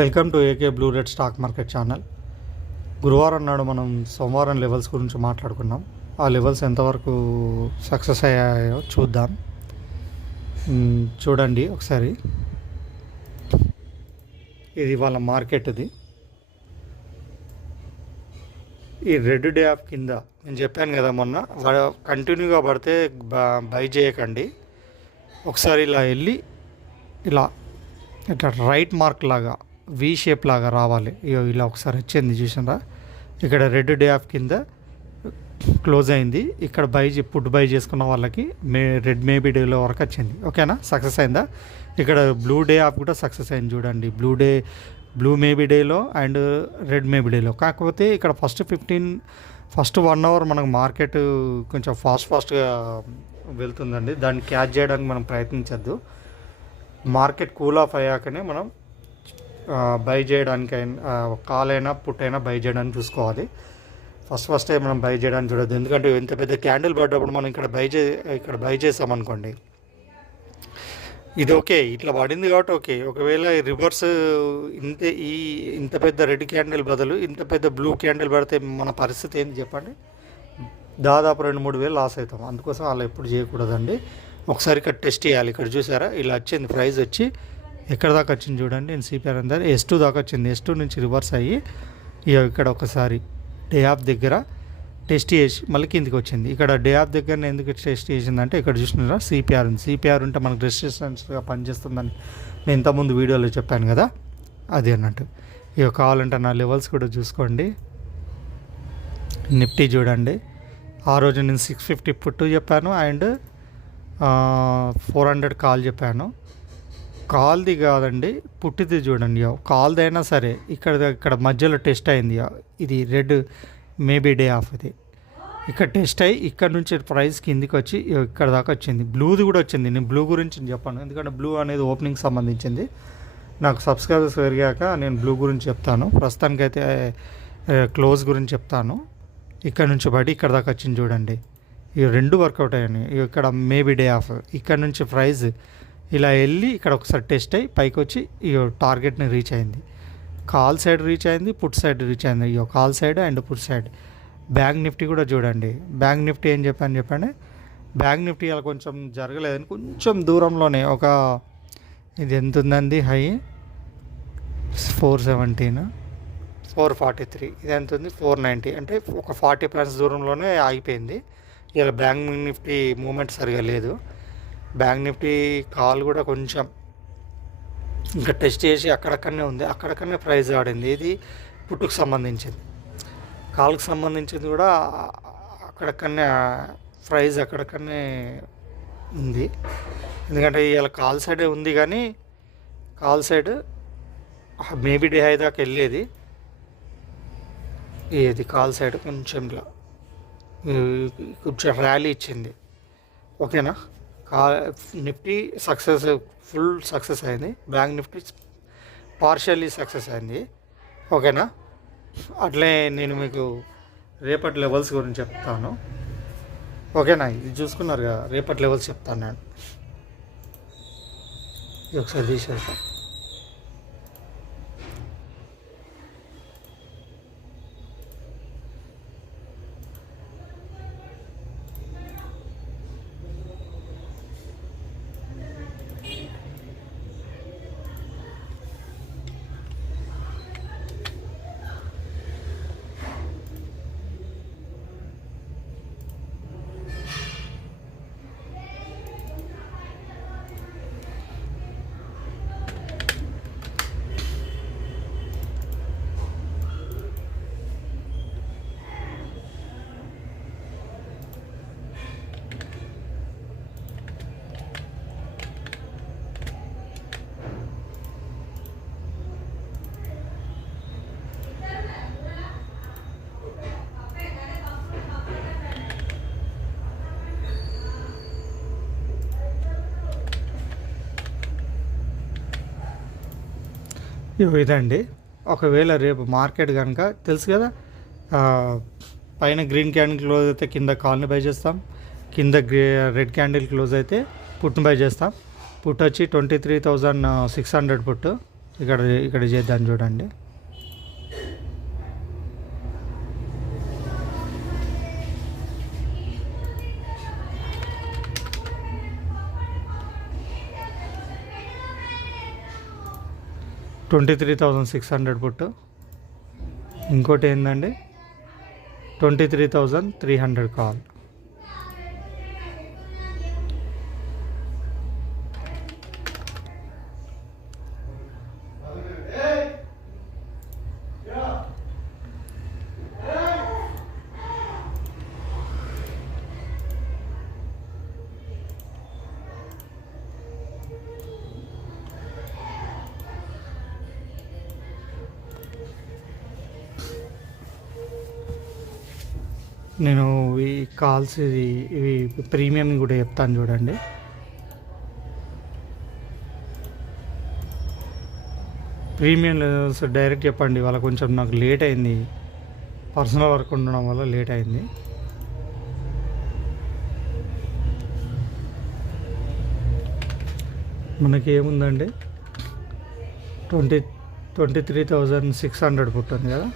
Welcome to AK blue red stock market channel. గురువారం నాడు మనం సోమవారం లెవెల్స్ గురించి మాట్లాడుకున్నాం. ఆ లెవెల్స్ ఎంతవరకు సక్సెస్ అయ్యాయో చూద్దాం. చూడండి ఒకసారి, ఇది వాళ్ళ మార్కెట్. ఇది ఈ రెడ్ డే ఆఫ్ కింద నేను చెప్పాను కదా మొన్న, కంటిన్యూగా పడితే బై చేయకండి. ఒకసారి ఇలా వెళ్ళి ఇలా ఇట్లా రైట్ మార్క్ లాగా వి షేప్ లాగా రావాలి. ఇలా ఒకసారి వచ్చింది చూసారా, ఇక్కడ రెడ్ డే ఆఫ్ కింద క్లోజ్ అయింది. ఇక్కడ పుట్ బై చేసుకున్న వాళ్ళకి రెడ్ మేబీ డేలో వరకు వచ్చింది. ఓకేనా, సక్సెస్ అయిందా? ఇక్కడ బ్లూ డే ఆఫ్ కూడా సక్సెస్ అయింది చూడండి. బ్లూ మేబీ డేలో అండ్ రెడ్ మేబీ డేలో. కాకపోతే ఇక్కడ ఫస్ట్ 1 అవర్ మనకు మార్కెట్ కొంచెం ఫాస్ట్గా వెళ్తుందండి. దాన్ని క్యాచ్ చేయడానికి మనం ప్రయత్నించద్దు. మార్కెట్ కూల్ ఆఫ్ అయ్యాకనే మనం బై చేయడానికైనా, కాల్ అయినా పుట్ అయినా బై చేయడానికి చూసుకోవాలి. ఫస్టే మనం బై చేయడానికి చూడద్దు. ఎందుకంటే ఇంత పెద్ద క్యాండిల్ పడ్డప్పుడు మనం ఇక్కడ బై చేసామనుకోండి, ఇది ఓకే, ఇట్లా పడింది కాబట్టి ఓకే. ఒకవేళ రివర్స్ ఇంత పెద్ద రెడ్ క్యాండిల్ బదులు ఇంత పెద్ద బ్లూ క్యాండిల్ పడితే మన పరిస్థితి ఏంటి చెప్పండి? దాదాపు 2-3 వేలు లాస్ అవుతాం. అందుకోసం అలా ఎప్పుడు చేయకూడదండి. ఒకసారి ఇక్కడ టెస్ట్ చేయాలి. ఇక్కడ చూసారా, ఇలా వచ్చింది ప్రైస్ వచ్చి ఎక్కడ దాకా వచ్చింది చూడండి. నేను సిపిఆర్ అందరు S2 దాకా వచ్చింది. S2 నుంచి రివర్స్ అయ్యి ఇక్కడ ఒకసారి డే ఆఫ్ దగ్గర టెస్ట్ చేసి మళ్ళీ కిందికి వచ్చింది. ఇక్కడ డే ఆఫ్ దగ్గర ఎందుకు టెస్ట్ చేసిందంటే, ఇక్కడ చూసినారా సిపిఆర్ ఉంది. సిపిఆర్ ఉంటే మనకు రెసిస్టెన్స్గా పనిచేస్తుందని నేను ఇంతకుముందు వీడియోలో చెప్పాను కదా, అది అన్నట్టు. కావాలంటే నా లెవెల్స్ కూడా చూసుకోండి. నిఫ్టీ చూడండి, ఆ రోజు నేను 650 పుట్టు చెప్పాను అండ్ 400 కాల్ చెప్పాను. కాల్ది కాదండి, పుట్టిది చూడండి. కాల్ది అయినా సరే ఇక్కడ మధ్యలో టెస్ట్ అయింది. ఇది రెడ్ మేబీ డే ఆఫ్. ఇది ఇక్కడ టెస్ట్ అయ్యి ఇక్కడ నుంచి ప్రైస్ కిందికి వచ్చి ఇక్కడ దాకా వచ్చింది. బ్లూది కూడా వచ్చింది. నేను బ్లూ గురించి చెప్పాను, ఎందుకంటే బ్లూ అనేది ఓపెనింగ్ సంబంధించింది. నాకు సబ్స్క్రైబర్స్ పెరిగాక నేను బ్లూ గురించి చెప్తాను. ప్రస్తుతానికైతే క్లోజ్ గురించి చెప్తాను. ఇక్కడ నుంచి పడి ఇక్కడ దాకా వచ్చింది చూడండి. ఇవి 2 వర్కౌట్ అయ్యాయి. ఇక్కడ మేబీ డే ఆఫ్. ఇక్కడ నుంచి ప్రైస్ ఇలా వెళ్ళి ఇక్కడ ఒకసారి టెస్ట్ అయ్యి పైకి వచ్చి టార్గెట్ని రీచ్ అయింది. కాల్ సైడ్ రీచ్ అయింది, పుట్ సైడ్ రీచ్ అయింది. Call side and put side. Bank Nifty కూడా చూడండి. బ్యాంక్ నిఫ్టీ ఏం చెప్పండి. బ్యాంక్ నిఫ్టీ అలా కొంచెం జరగలేదని కొంచెం దూరంలోనే ఇది ఎంత ఉందండి, హై 417, 443. ఇది ఎంత ఉంది, 490. అంటే ఒక 40 పాయింట్స్ దూరంలోనే ఆగిపోయింది. ఇలా బ్యాంక్ నిఫ్టీ మూమెంట్ సరిగా లేదు. బ్యాంక్ నిఫ్టీ కాల్ కూడా కొంచెం ఇంకా టెస్ట్ చేసి అక్కడక్కడనే ఉంది. అక్కడక్కడనే ప్రైస్ ఆడింది. ఇది పుట్టుకు సంబంధించింది. కాల్కి సంబంధించింది కూడా అక్కడక్కడనే ప్రైస్ అక్కడక్కడనే ఉంది. ఎందుకంటే ఇలా కాల్ సైడే ఉంది, కానీ call side maybe day high దాకా వెళ్ళేది. ఇది కాల్ సైడ్ కొంచెం ర్యాలీ ఇచ్చింది. ఓకేనా, నిఫ్టీ ఫుల్ సక్సెస్ అయింది. బ్యాంక్ నిఫ్టీ పార్షియల్లీ సక్సెస్ అయింది. ఓకేనా, అట్లే నేను మీకు రేపటి లెవెల్స్ గురించి చెప్తాను. ఓకేనా, ఇది చూసుకున్నారు కదా, రేపటి లెవెల్స్ చెప్తాను నేను. ఇది ఒకసారి తీసేస్తాను. ఇదండి. ఒకవేళ రేపు మార్కెట్ కనుక తెలుసు కదా, పైన గ్రీన్ క్యాండిల్ క్లోజ్ అయితే కింద కాల్ని బై చేస్తాం, కింద రెడ్ క్యాండిల్ క్లోజ్ అయితే పుట్ని బై చేస్తాం. పుట్ వచ్చి 23,600 పుట్టు. ఇక్కడ ఇక్కడ చేద్దాం చూడండి. $23,600 పుట్టు. ఇంకోటి ఏంటండి 23,300 కాల్. నేను ఈ కాల్స్ ఇవి ప్రీమియం కూడా చెప్తాను చూడండి. ప్రీమియం డైరెక్ట్ చెప్పండి. వాళ్ళ కొంచెం నాకు లేట్ అయింది, పర్సనల్ వర్క్ ఉండడం వల్ల లేట్ అయింది. మనకి ఏముందండి 23,600 పుట్టింది కదా.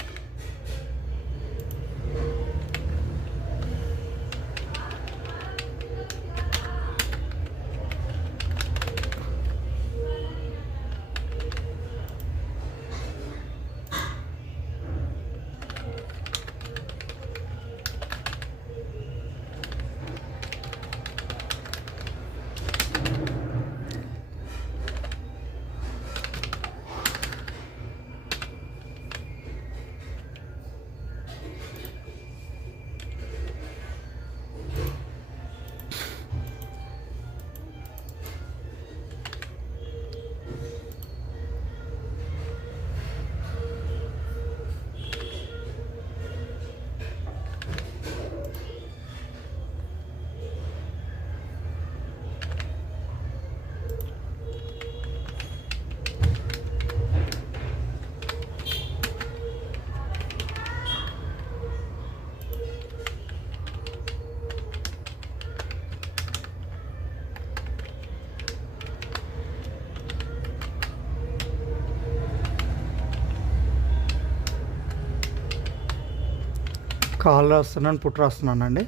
కాల్ రాస్తున్నాను, పుట్టు రాస్తున్నాను అండి.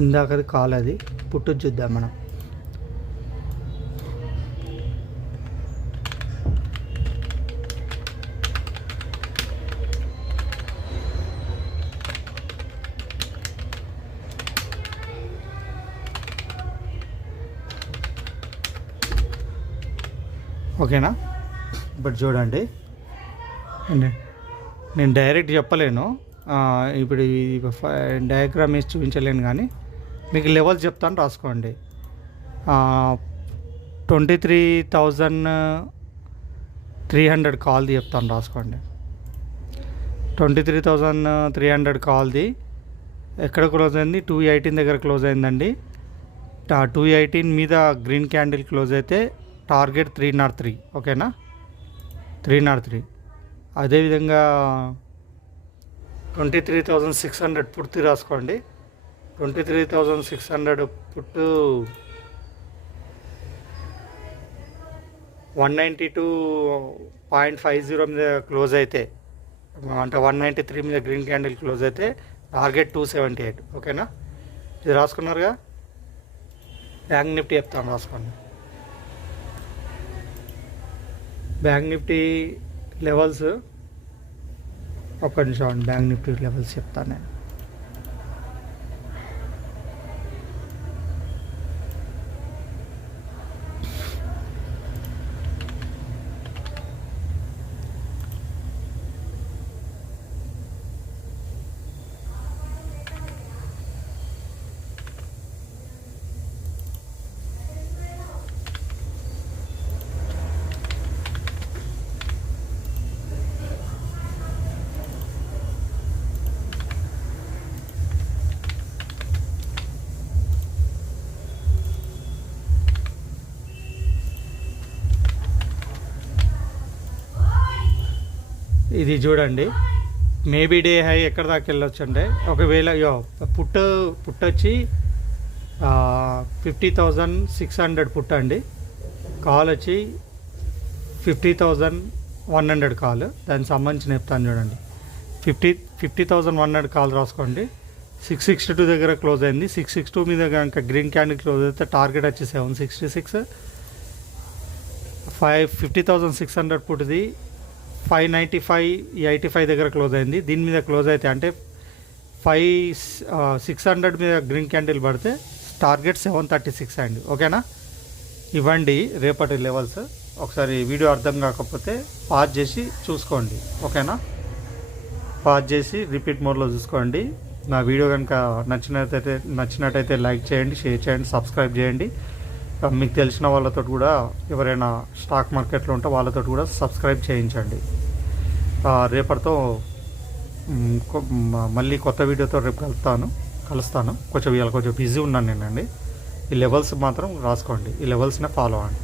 ఇందాకది కాల్, అది పుట్టు చూద్దాం మనం. ఓకేనా? ఇప్పుడు చూడండి, నేను డైరెక్ట్ చెప్పలేను, ఇప్పుడు డయాగ్రామ్ వేసి చూపించలేను, కానీ మీకు లెవెల్స్ చెప్తాను, రాసుకోండి. 23,300 కాల్ది చెప్తాను, రాసుకోండి. 23,300 కాల్ది ఎక్కడ క్లోజ్ అయింది? 218 దగ్గర క్లోజ్ అయిందండి. 218 మీద గ్రీన్ క్యాండిల్ క్లోజ్ అయితే టార్గెట్ 303. ఓకేనా? 303. అదేవిధంగా 23,600 పూర్తి రాసుకోండి. 23,600 పుట్టు 192.50 మీద క్లోజ్ అయితే, అంటే 193 మీద గ్రీన్ క్యాండిల్ క్లోజ్ అయితే టార్గెట్ 278. ఓకేనా? ఇది రాసుకున్నారుగా. బ్యాంక్ నిఫ్టీ చెప్తాను, రాసుకోండి. బ్యాంక్ నిఫ్టీ లెవెల్స్ ఒక్క నిమిషం, బ్యాంక్ నిఫ్టీ లెవెల్స్ చెప్తాను నేను. ఇది చూడండి, మేబీ డే హై ఎక్కడ దాకా వెళ్ళొచ్చు అంటే, ఒకవేళ పుట్టొచ్చి 50,600 పుట్ట అండి. కాల్ వచ్చి 50,100 కాల్, దానికి సంబంధించిన చెప్తాను చూడండి. 50,100 కాల్ రాసుకోండి. 662 దగ్గర క్లోజ్ అయింది. 662 మీద కనుక గ్రీన్ క్యాండిల్ క్లోజ్ అయితే టార్గెట్ వచ్చి 766. 50,600 పుట్టిది 595 దగ్గర క్లోజ్ అయింది. దీని మీద క్లోజ్ అయితే అంటే 600 మీద గ్రీన్ క్యాండిల్ పడితే టార్గెట్ 736 అండి. ఓకేనా? ఇవ్వండి రేపటి లెవెల్స్. ఒకసారి వీడియో అర్థం కాకపోతే పాజ్ చేసి చూసుకోండి. ఓకేనా? పాజ్ చేసి రిపీట్ మోడ్లో చూసుకోండి. నా వీడియో కనుక నచ్చినట్టయితే లైక్ చేయండి, షేర్ చేయండి, సబ్స్క్రైబ్ చేయండి. మీకు తెలిసిన వాళ్ళతో కూడా ఎవరైనా స్టాక్ మార్కెట్లో ఉంటే వాళ్ళతో కూడా సబ్స్క్రైబ్ చేయించండి. రేపటితో మళ్ళీ కొత్త వీడియోతో రేపు కలుస్తాను. కొంచెం ఇవాళ కొంచెం బిజీ ఉన్నాను నేనండి. ఈ లెవెల్స్ మాత్రం రాసుకోండి, ఈ లెవెల్స్నే ఫాలో అవ్వండి.